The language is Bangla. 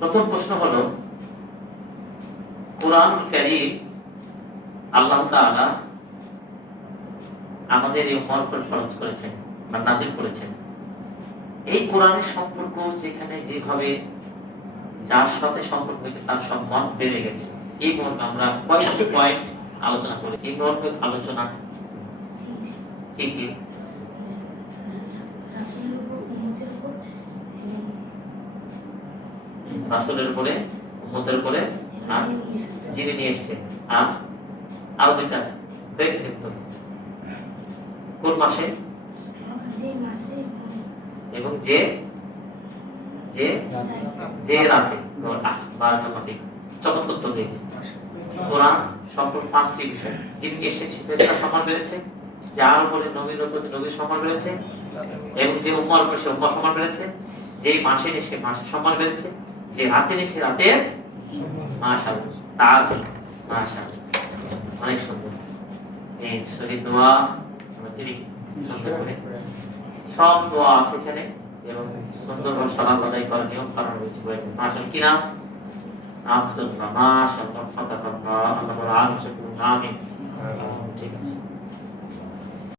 প্রথম প্রশ্ন হলো, কোরআন কারীম আল্লাহ আমাদের এই উপর ফরজ করেছেন বা নাজিল করেছেন। এই কোরআনের সম্পর্ক যেখানে যেভাবে যার সাথে সম্পর্ক হয়েছে তার সব সম্মান বেড়ে গেছে। এই মর্মে আমরা কয়েকটি পয়েন্ট আলোচনা করি। এই মর্মে আলোচনা কি কি রাসূলের উপর উম্মতের উপর এবং রাসূলের উপরে উম্মতের উপরে আর যিনি নিয়ে এসেছেন আর আরও দুইটা আছে। হয়ে গেছে তো কোন মাসে? মাসে এবং যে যে যে রাতে চমৎকার তো দিয়েছে। কোরআন সম্পূর্ণ পাঁচটি বিষয়। যিনি এসেছেন সে ফেরেশতার সম্মান বেড়েছে যার উপরে নবীর উপরে নবীর সম্মান বেড়েছে এবং যে উম্মার উপরে সে উম্মার সম্মান বেড়েছে যে মাসে সে মাসের সম্মান বেড়েছে যে রাতে সে রাতের মাশাআল্লাহ তার মাশাআল্লাহ অনেক সুন্দর। এই শহীদ দোয়া সুন্দর করে। সব দোয়া আছে এখানে এবং সুন্দরভাবে সালাত আদায় করার নিয়ম করা রয়েছে। মাশাআল্লাহ কি নাম? আব্দুল্লাহ মাশাআল্লাহ ফাতাকাল্লাহ আল্লাহ আমিন। ঠিক আছে।